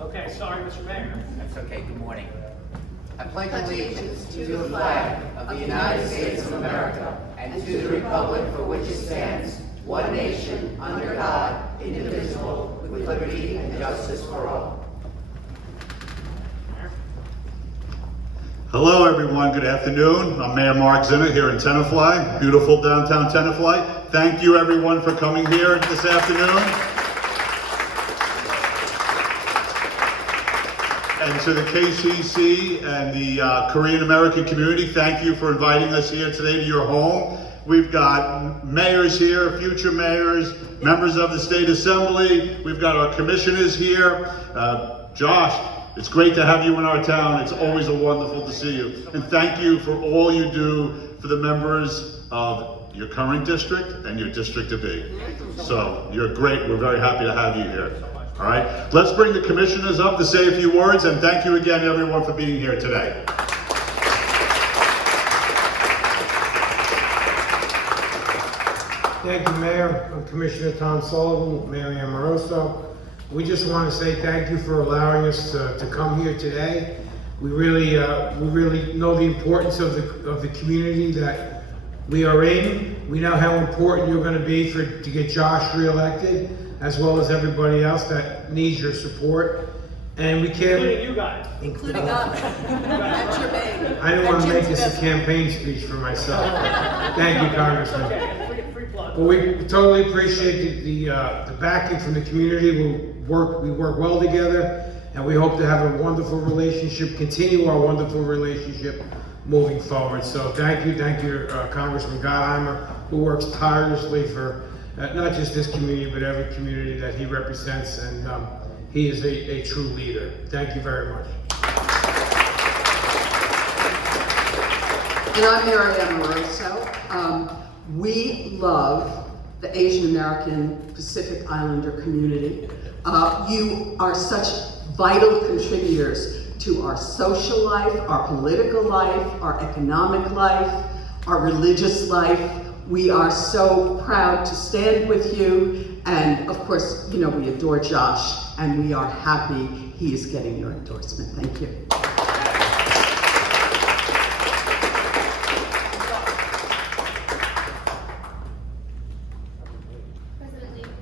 Okay, sorry, Mr. Mayor. That's okay, good morning. I pledge allegiance to the flag of the United States of America and to the republic for which it stands, one nation, under God, indivisible, with liberty and justice for all. Hello everyone, good afternoon. I'm Mayor Mark Zinner here in Tenafly, beautiful downtown Tenafly. Thank you everyone for coming here this afternoon. And to the KCC and the Korean American community, thank you for inviting us here today to your home. We've got mayors here, future mayors, members of the State Assembly. We've got our commissioners here. Josh, it's great to have you in our town. It's always wonderful to see you. And thank you for all you do for the members of your current district and your district to be. So you're great. We're very happy to have you here. All right, let's bring the commissioners up to say a few words, and thank you again, everyone, for being here today. Thank you, Mayor. I'm Commissioner Tom Sullivan, Mary Amoroso. We just want to say thank you for allowing us to come here today. We really know the importance of the community that we are in. We know how important you're going to be to get Josh reelected, as well as everybody else that needs your support. And we can't... Including you guys. Including us. That's your baby. I didn't want to make this a campaign speech for myself. Thank you, Congressman. Okay, free plug. But we totally appreciate the backing from the community. We work well together, and we hope to have a wonderful relationship, continue our wonderful relationship moving forward. So thank you, Congressman Gottheimer, who works tirelessly for not just this community, but every community that he represents, and he is a true leader. Thank you very much. And I'm Mary Amoroso. We love the Asian American Pacific Islander community. You are such vital contributors to our social life, our political life, our economic life, our religious life. We are so proud to stand with you, and of course, you know, we adore Josh, and we are happy he is getting your endorsement. Thank you.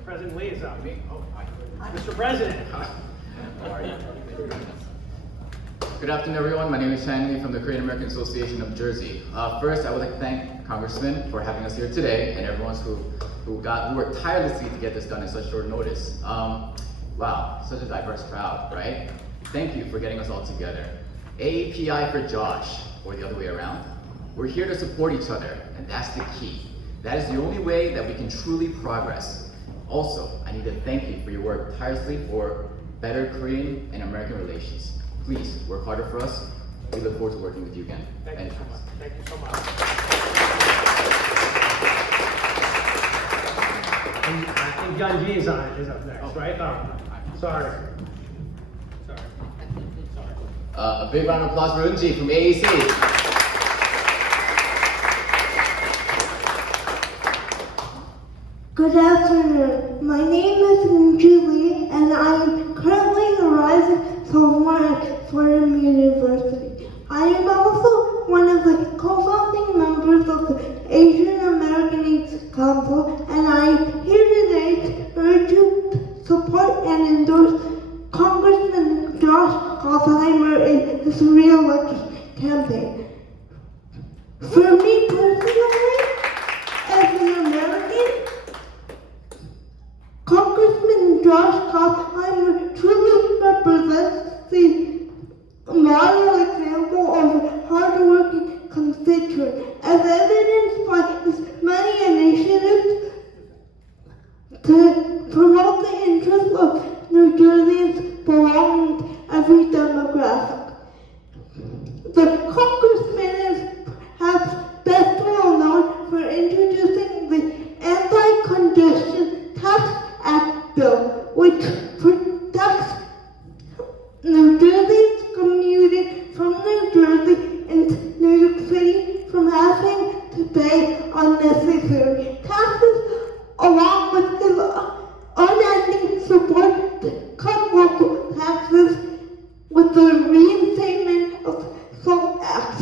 President Lee is up. Mr. President. How are you? Good afternoon, everyone. My name is Shang Lee from the Korean American Association of Jersey. First, I would like to thank Congressman for having us here today, and everyone who worked tirelessly to get this done in such short notice. Wow, such a diverse crowd, right? Thank you for getting us all together. AAPI for Josh, or the other way around. We're here to support each other, and that's the key. That is the only way that we can truly progress. Also, I need to thank you for your work tirelessly for better Korean and American relations. Please work harder for us. We look forward to working with you again. Thank you so much. Thank you so much. And John G is up next, right? Oh, sorry. A big round of applause for Unji from AAC. Good afternoon. My name is Julie, and I am currently a rising sophomore at Fordham University. I am also one of the co-founding members of the Asian American Youth Council, and I am here today to urge you to support and endorse Congressman Josh Gottheimer in his re-election campaign. For me personally, as an American, Congressman Josh Gottheimer truly represents the model example of a hard-working constituent, as evidenced by his many initiatives to promote the interests of New Jerseyans belonging to every demographic. The congressman is perhaps best well known for introducing the Anti-Congestion Tax Act bill, which protects New Jerseyans commuting from New Jersey into New York City from having to pay unnecessary taxes, along with his unending support to cut local taxes with the reinstatement of SALT Act.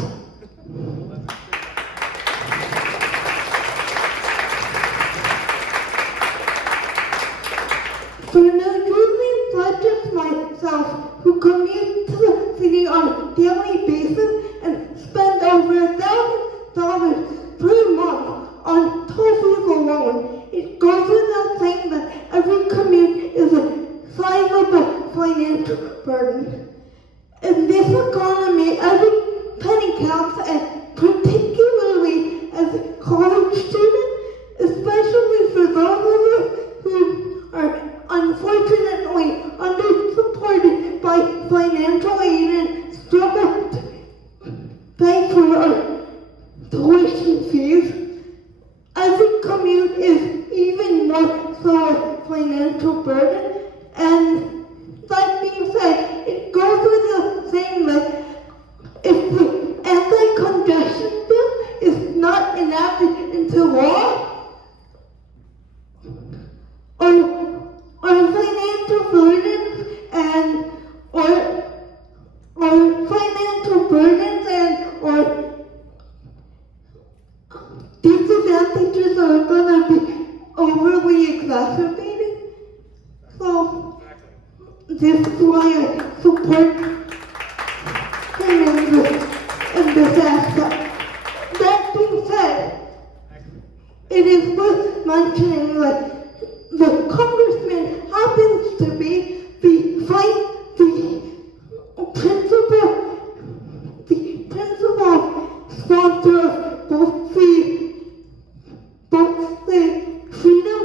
For New Jerseyans such as myself, who commute to the city on a daily basis and spend over $1,000 per month on toll alone, it goes without saying that every commute is a sizable financial burden. In this economy, every penny counts, and particularly as a college student, especially for those of us who are unfortunately under-supported by financial aid and struggle to pay for our tuition fees. Every commute is even more so a financial burden, and that being said, it goes without saying that if the anti-congestion bill is not enacted into law, our financial burdens and disadvantages are going to be overly exacerbated. So this is why I support him in this aspect. That being said, it is worth mentioning that the congressman happens to be the principal sponsor of both the Freedom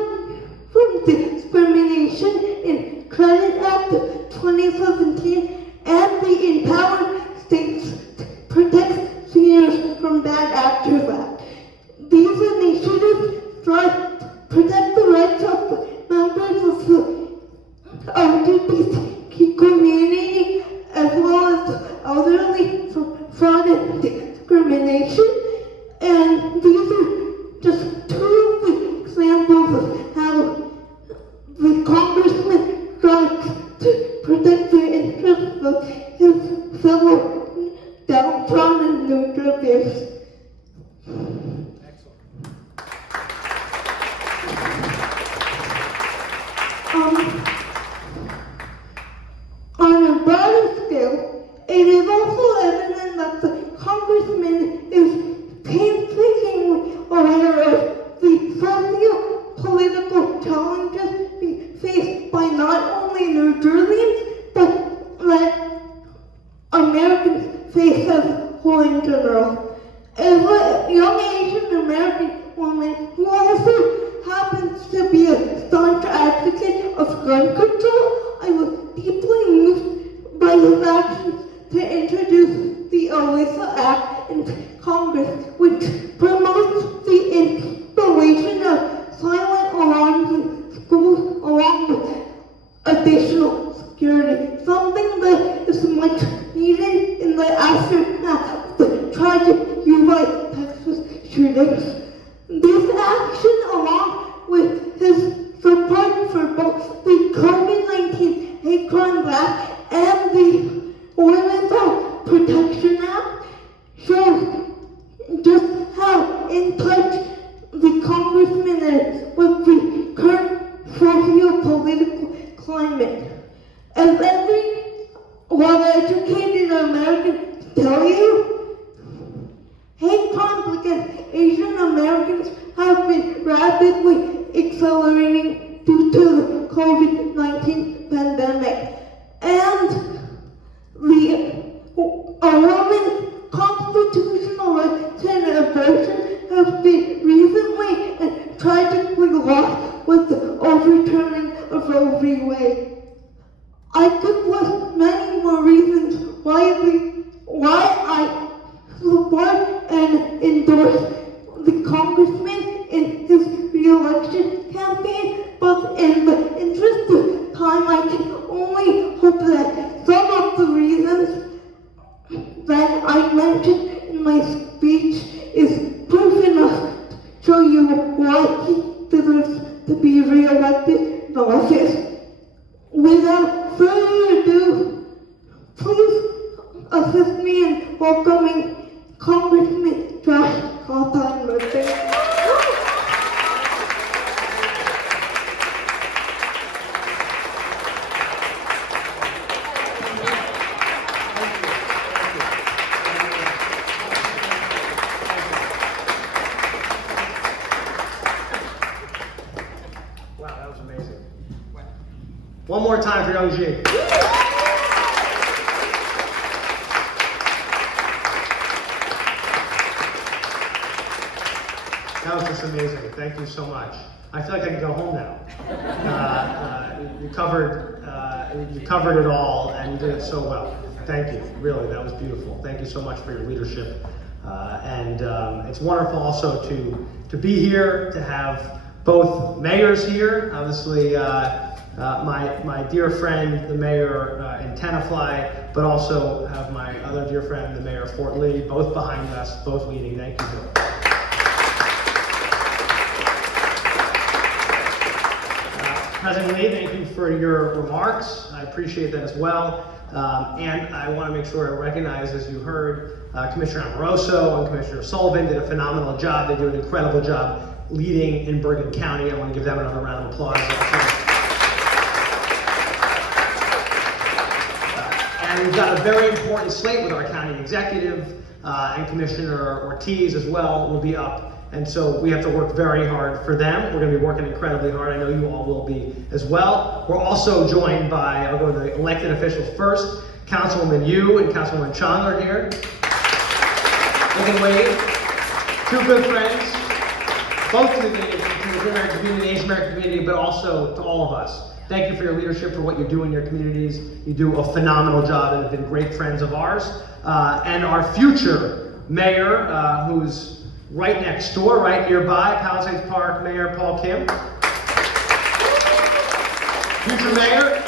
from Discrimination in Credit Act of 2017 and the Empowered States to Protect Seniors from Bad Actors Act. These initiatives strive to protect the rights of members of the LGBT community as well as the elderly from fraud and discrimination. And these are just two of the examples of how the congressman strives to protect the interests of his fellow downtrodden New Jerseyans. On a broader scale, it is also evident that the congressman is painstakingly aware of the socio-political challenges being faced by not only New Jerseyans, but that Americans face as a whole in general. As a young Asian American woman who also happens to be a staunch advocate of gun control, I was deeply moved by his actions to introduce the AAPI Act into Congress, which promotes the installation of silent alarms in schools along with additional security, something that is much needed in the aftermath of the tragic UI Texas shootings. This action, along with his support for both the COVID-19 hate crime act and the Environmental Protection Act, shows just how in touch the congressman is with the current socio-political climate. As every well-educated American tell you, hate crimes against Asian Americans have been rapidly accelerating due to the COVID-19 pandemic. And a woman's constitutional right to an abortion have been recently and tragically lost with the overturning of Roe v. Wade. I could list many more reasons why I support and endorse the congressman in his re-election campaign, but in the interest of time, I can only hope that some of the reasons that I mentioned in my speech is proof enough to show you why he deserves to be re-elected in office. Without further ado, please assist me in welcoming Congressman Josh Gottheimer. Thank you. Wow, that was amazing. One more time for Young G. That was just amazing. Thank you so much. I feel like I can go home now. You covered it all, and you did it so well. Thank you. Really, that was beautiful. Thank you so much for your leadership. It's wonderful also to be here, to have both mayors here. Obviously, my dear friend, the mayor in Tenafly, but also have my other dear friend, the mayor of Fort Lee, both behind us, both leading. Thank you. President Lee, thank you for your remarks. I appreciate that as well. And I want to make sure I recognize, as you heard, Commissioner Amoroso and Commissioner Sullivan did a phenomenal job. They do an incredible job leading in Bergen County. I want to give them another round of applause. And we've got a very important slate with our county executive, and Commissioner Ortiz as well will be up. And so we have to work very hard for them. We're going to be working incredibly hard. I know you all will be as well. We're also joined by, I'll go to the elected officials first. Councilwoman Yu and Councilwoman Chung are here. Look and wave. Two good friends, both to the American community, the Asian American community, but also to all of us. Thank you for your leadership, for what you do in your communities. You do a phenomenal job and have been great friends of ours. And our future mayor, who's right next door, right nearby, Palisades Park, Mayor Paul Kim. Future mayor.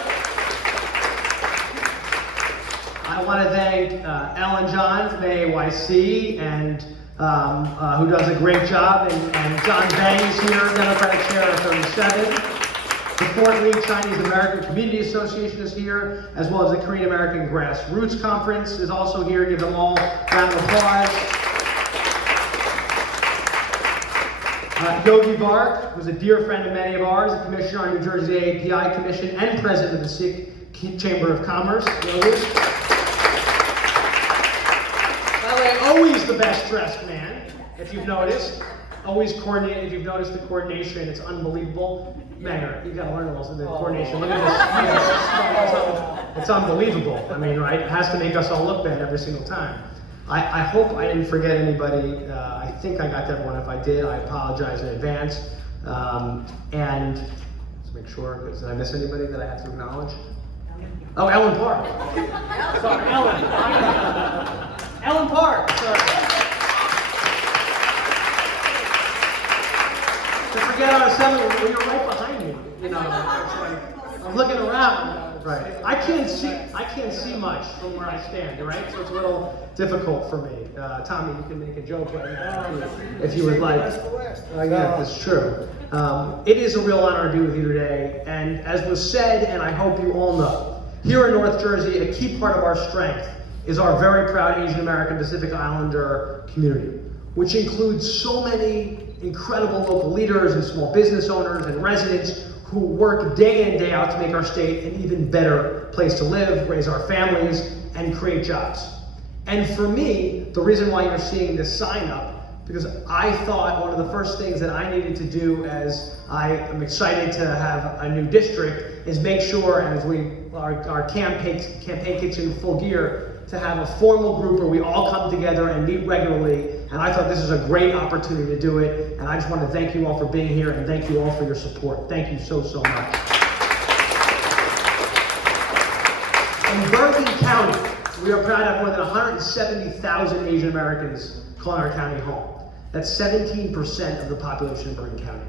I want to thank Ellen John from AAYC, and who does a great job, and John Bang is here, Democratic Chair of 37. The Fort Lee Chinese American Community Association is here, as well as the Korean American Grassroots Conference is also here. Give them all a round of applause. Yogi Vark, who's a dear friend of many of ours, a commissioner on New Jersey AAPI Commission and president of the Sikh Chamber of Commerce. Yogi. By the way, always the best dressed man, if you've noticed. Always coordinated. If you've noticed the coordination, it's unbelievable. Mayor, you gotta learn a little the coordination. Look at this. It's unbelievable. I mean, right? It has to make us all look bad every single time. I hope I didn't forget anybody. I think I got to everyone. If I did, I apologize in advance. And let's make sure, did I miss anybody that I have to acknowledge? Oh, Ellen Park. Sorry, Ellen. Ellen Park. Sorry. To forget on a 7, well, you're right behind me. You know, it's like, I'm looking around. Right. I can't see much from where I stand, right? So it's a little difficult for me. Tommy, you can make a joke right now if you would like. Yeah, that's true. It is a real honor to be with you today. And as was said, and I hope you all know, here in North Jersey, a key part of our strength is our very proud Asian American Pacific Islander community, which includes so many incredible local leaders and small business owners and residents who work day in, day out to make our state an even better place to live, raise our families, and create jobs. And for me, the reason why you're seeing this sign up, because I thought one of the first things that I needed to do, as I am excited to have a new district, is make sure, and as our campaign kicks in full gear, to have a formal group where we all come together and meet regularly. And I thought this is a great opportunity to do it. And I just want to thank you all for being here and thank you all for your support. Thank you so, so much. In Bergen County, we are proud to have more than 170,000 Asian Americans calling our county home. That's 17% of the population in Bergen County.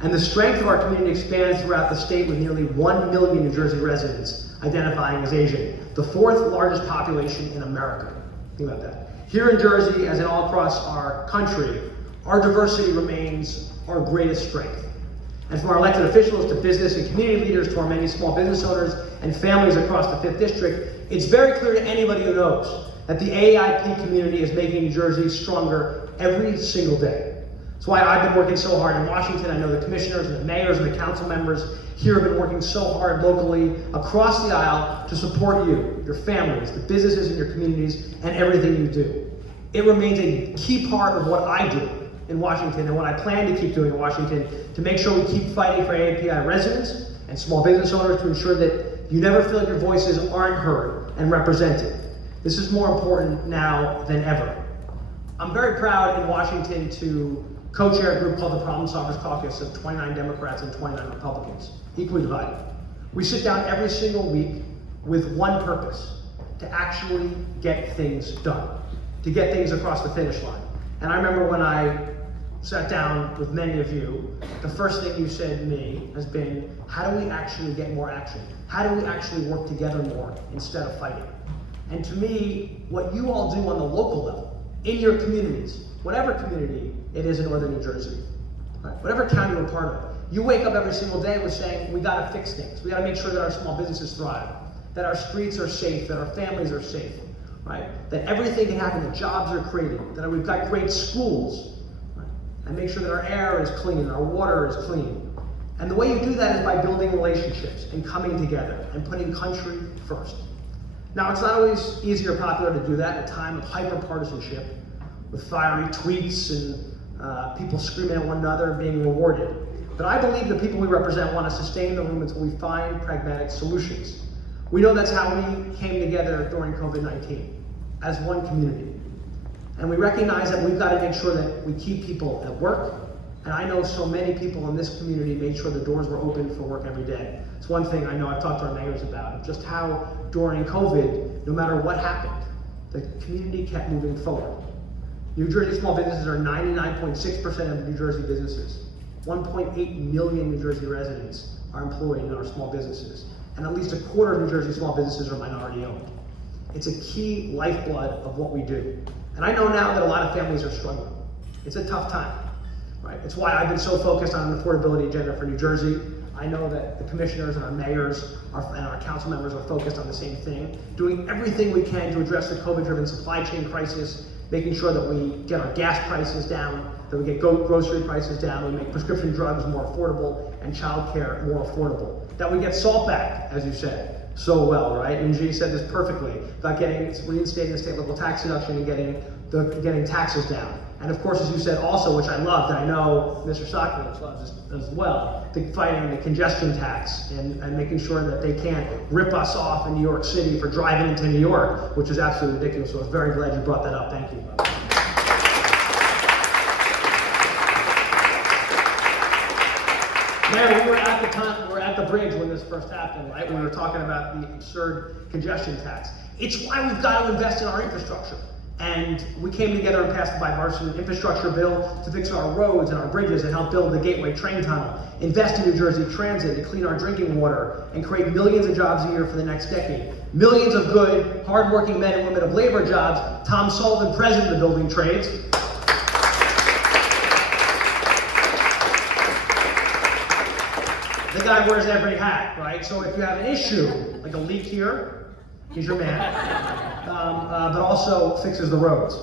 And the strength of our community expands throughout the state with nearly 1 million New Jersey residents identifying as Asian, the 4th largest population in America. Think about that. Here in Jersey, as in all across our country, our diversity remains our greatest strength. And from our elected officials to business and community leaders to our many small business owners and families across the 5th District, it's very clear to anybody who knows that the AAPI community is making New Jersey stronger every single day. That's why I've been working so hard in Washington. I know the commissioners and the mayors and the council members here have been working so hard locally across the aisle to support you, your families, the businesses in your communities, and everything you do. It remains a key part of what I do in Washington and what I plan to keep doing in Washington to make sure we keep fighting for AAPI residents and small business owners to ensure that you never feel like your voices aren't heard and represented. This is more important now than ever. I'm very proud in Washington to co-chair a group called the Problem Solvers Caucus of 29 Democrats and 29 Republicans, equally divided. We sit down every single week with one purpose: to actually get things done, to get things across the finish line. And I remember when I sat down with many of you, the first thing you said to me has been, how do we actually get more action? How do we actually work together more instead of fighting? And to me, what you all do on the local level, in your communities, whatever community it is in northern New Jersey, right? Whatever county you're a part of, you wake up every single day with saying, we gotta fix things. We gotta make sure that our small businesses thrive, that our streets are safe, that our families are safe, right? That everything can happen, that jobs are created, that we've got great schools, right? And make sure that our air is clean, our water is clean. And the way you do that is by building relationships and coming together and putting country first. Now, it's not always easy or popular to do that at a time of hyper-partisanship, with fiery tweets and people screaming at one another and being rewarded. But I believe the people we represent want to sustain the room until we find pragmatic solutions. We know that's how we came together during COVID-19, as one community. And we recognize that we've got to make sure that we keep people at work. And I know so many people in this community made sure the doors were open for work every day. It's one thing I know I've talked to our mayors about, just how during COVID, no matter what happened, the community kept moving forward. New Jersey small businesses are 99.6% of New Jersey businesses. 1.8 million New Jersey residents are employed in our small businesses. And at least a quarter of New Jersey small businesses are minority owned. It's a key lifeblood of what we do. And I know now that a lot of families are struggling. It's a tough time, right? It's why I've been so focused on an affordability agenda for New Jersey. I know that the commissioners and our mayors and our council members are focused on the same thing, doing everything we can to address the COVID-driven supply chain crisis, making sure that we get our gas prices down, that we get grocery prices down, we make prescription drugs more affordable and childcare more affordable, that we get SALT back, as you said so well, right? And G said this perfectly, about reinstating the state level tax deduction and getting taxes down. And of course, as you said also, which I loved, and I know Mr. Socrates loves as well, fighting the congestion tax and making sure that they can't rip us off in New York City for driving into New York, which is absolutely ridiculous. So I was very glad you brought that up. Thank you. Mayor, we were at the bridge when this first happened, right? We were talking about the absurd congestion tax. It's why we've got to invest in our infrastructure. And we came together and passed the bipartisan infrastructure bill to fix our roads and our bridges and help build the Gateway train tunnel, invest in New Jersey Transit to clean our drinking water and create millions of jobs a year for the next decade. Millions of good, hardworking men and women of labor jobs. Tom Sullivan, president of the building trades. The guy wears every hat, right? So if you have an issue, like a leak here, he's your man. But also fixes the roads.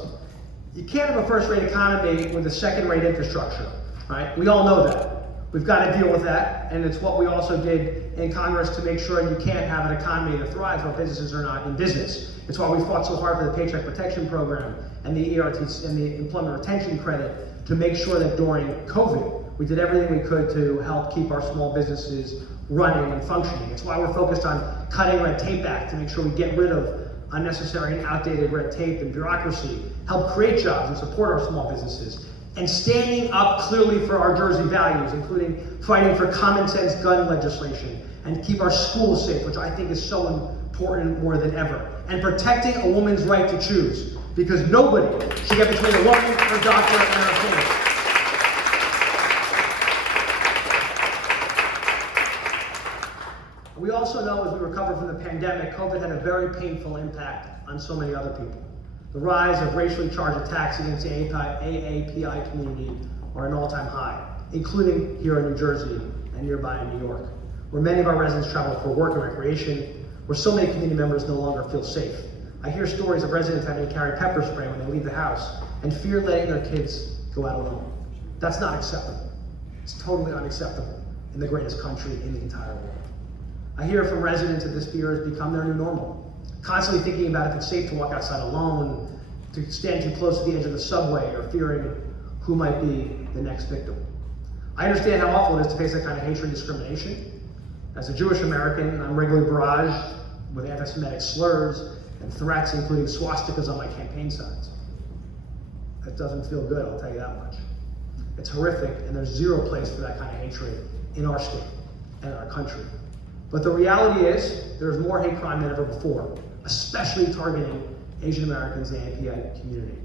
You can't have a first-rate economy with a second-rate infrastructure, right? We all know that. We've got to deal with that, and it's what we also did in Congress to make sure you can't have an economy that thrives while businesses are not in business. It's why we fought so hard for the Paycheck Protection Program and the ERT and the Employment Retention Credit to make sure that during COVID, we did everything we could to help keep our small businesses running and functioning. It's why we're focused on cutting red tape back to make sure we get rid of unnecessary and outdated red tape and bureaucracy, help create jobs and support our small businesses, and standing up clearly for our Jersey values, including fighting for common sense gun legislation and keep our schools safe, which I think is so important more than ever, and protecting a woman's right to choose, because nobody should get between a woman, her doctor, and her family. We also know as we recover from the pandemic, COVID had a very painful impact on so many other people. The rise of racially charged attacks against the AAPI community are an all-time high. including here in New Jersey and nearby in New York, where many of our residents travel for work and recreation, where so many community members no longer feel safe. I hear stories of residents having to carry pepper spray when they leave the house and fear letting their kids go out alone. That's not acceptable. It's totally unacceptable in the greatest country in the entire world. I hear from residents that this fear has become their new normal, constantly thinking about if it's safe to walk outside alone, to stand too close to the edge of the subway, or fearing who might be the next victim. I understand how awful it is to face that kind of hatred and discrimination. As a Jewish American, I'm regularly barraged with anti-Semitic slurs and threats, including swastikas on my campaign signs. That doesn't feel good, I'll tell you that much. It's horrific, and there's zero place for that kind of hatred in our state and our country. But the reality is, there's more hate crime than ever before, especially targeting Asian Americans in the AAPI community.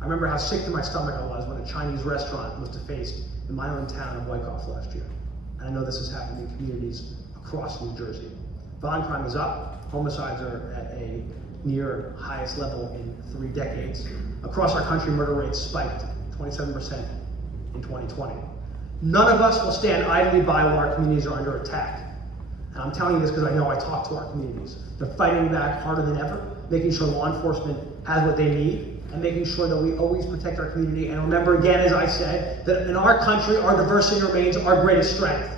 I remember how sick to my stomach I was when a Chinese restaurant was defaced in my own town of Wyckoff last year. And I know this has happened in communities across New Jersey. Violent crime is up, homicides are at a near highest level in 3 decades. Across our country, murder rates spiked 27% in 2020. None of us will stand idly by when our communities are under attack. And I'm telling you this because I know I talk to our communities. They're fighting back harder than ever, making sure law enforcement has what they need, and making sure that we always protect our community. And remember again, as I said, that in our country, our diversity remains our greatest strength.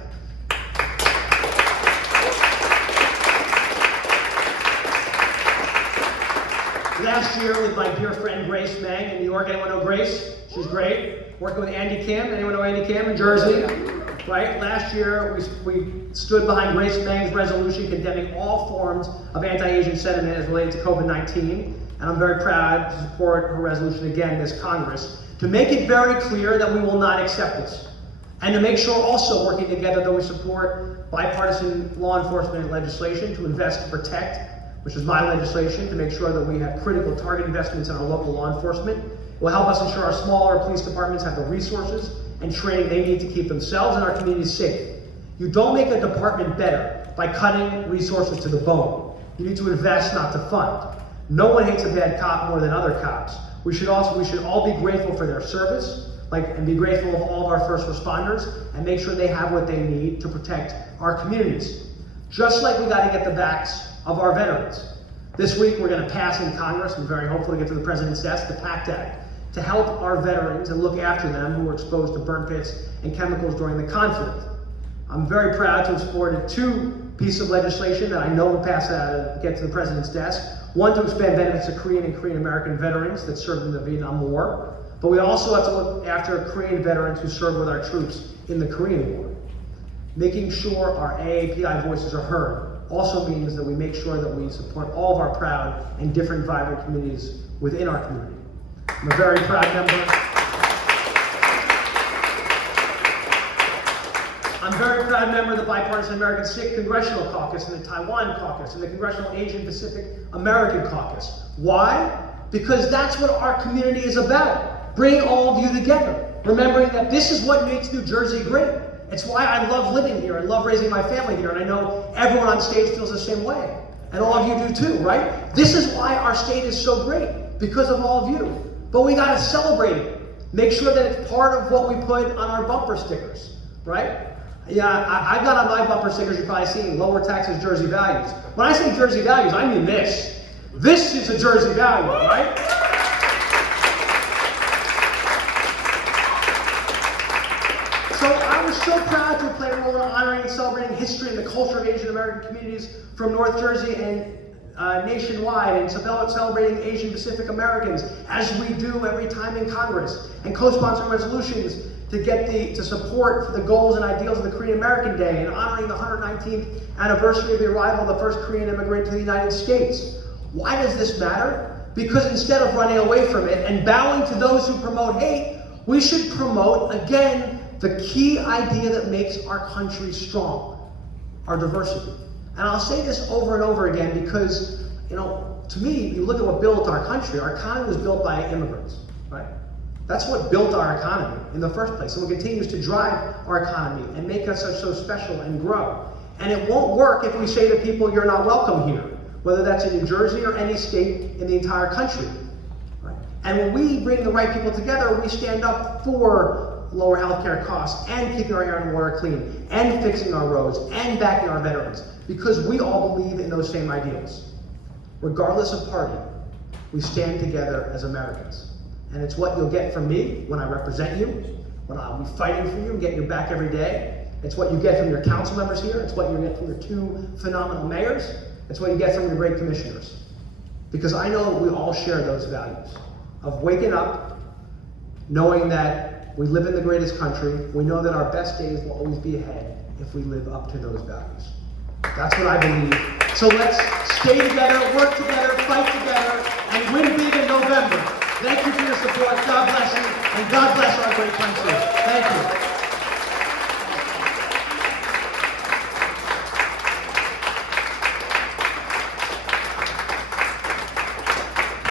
Last year with my dear friend Grace Mang in New York, anyone know Grace? She's great. Working with Andy Kim, anyone know Andy Kim in Jersey? Right? Last year we stood behind Grace Mang's resolution condemning all forms of anti-Asian sentiment as related to COVID-19. And I'm very proud to support her resolution again this Congress to make it very clear that we will not accept this. And to make sure also working together that we support bipartisan law enforcement legislation to invest to protect, which is my legislation, to make sure that we have critical target investments in our local law enforcement. It will help us ensure our smaller police departments have the resources and training they need to keep themselves and our communities safe. You don't make a department better by cutting resources to the bone. You need to invest, not to fund. No one hates a bad cop more than other cops. We should all be grateful for their service, and be grateful of all of our first responders, and make sure they have what they need to protect our communities. Just like we got to get the backs of our veterans. This week we're going to pass in Congress, I'm very hopeful to get to the President's desk, the PACT Act, to help our veterans and look after them who were exposed to burn pits and chemicals during the conflict. I'm very proud to have supported 2 pieces of legislation that I know will pass get to the President's desk. One, to expand benefits to Korean and Korean American veterans that served in the Vietnam War. But we also have to look after Korean veterans who served with our troops in the Korean War. Making sure our AAPI voices are heard also means that we make sure that we support all of our proud and different vibrant communities within our community. I'm a very proud member. I'm a very proud member of the Bipartisan American Sikh Congressional Caucus and the Taiwan Caucus and the Congressional Asian Pacific American Caucus. Why? Because that's what our community is about. Bringing all of you together. Remembering that this is what makes New Jersey great. It's why I love living here. I love raising my family here. And I know everyone on stage feels the same way. And all of you do too, right? This is why our state is so great. Because of all of you. But we got to celebrate it. Make sure that it's part of what we put on our bumper stickers, right? Yeah, I've got on my bumper stickers, you've probably seen, lower taxes, Jersey values. When I say Jersey values, I mean this. This is a Jersey value, right? So I was so proud to play a role in honoring and celebrating history and the culture of Asian American communities from North Jersey and nationwide, and celebrating Asian Pacific Americans, as we do every time in Congress, and co-sponsoring resolutions to support for the goals and ideals of the Korean American Day, and honoring the 119th anniversary of the arrival of the first Korean immigrant to the United States. Why does this matter? Because instead of running away from it and bowing to those who promote hate, we should promote, again, the key idea that makes our country strong, our diversity. And I'll say this over and over again because, to me, you look at what built our country. Our economy was built by immigrants, right? That's what built our economy in the first place, and what continues to drive our economy and make us so special and grow. And it won't work if we say to people, you're not welcome here, whether that's in New Jersey or any state in the entire country. Right? And when we bring the right people together, we stand up for lower healthcare costs, and keeping our air and water clean, and fixing our roads, and backing our veterans, because we all believe in those same ideals. Regardless of party, we stand together as Americans. And it's what you'll get from me when I represent you, when I'll be fighting for you and getting your back every day. It's what you get from your council members here. It's what you get from your 2 phenomenal mayors. It's what you get from your great commissioners. Because I know we all share those values of waking up, knowing that we live in the greatest country. We know that our best days will always be ahead if we live up to those values. That's what I believe. So let's stay together, work together, fight together, and win big in November. Thank you for your support. God bless you.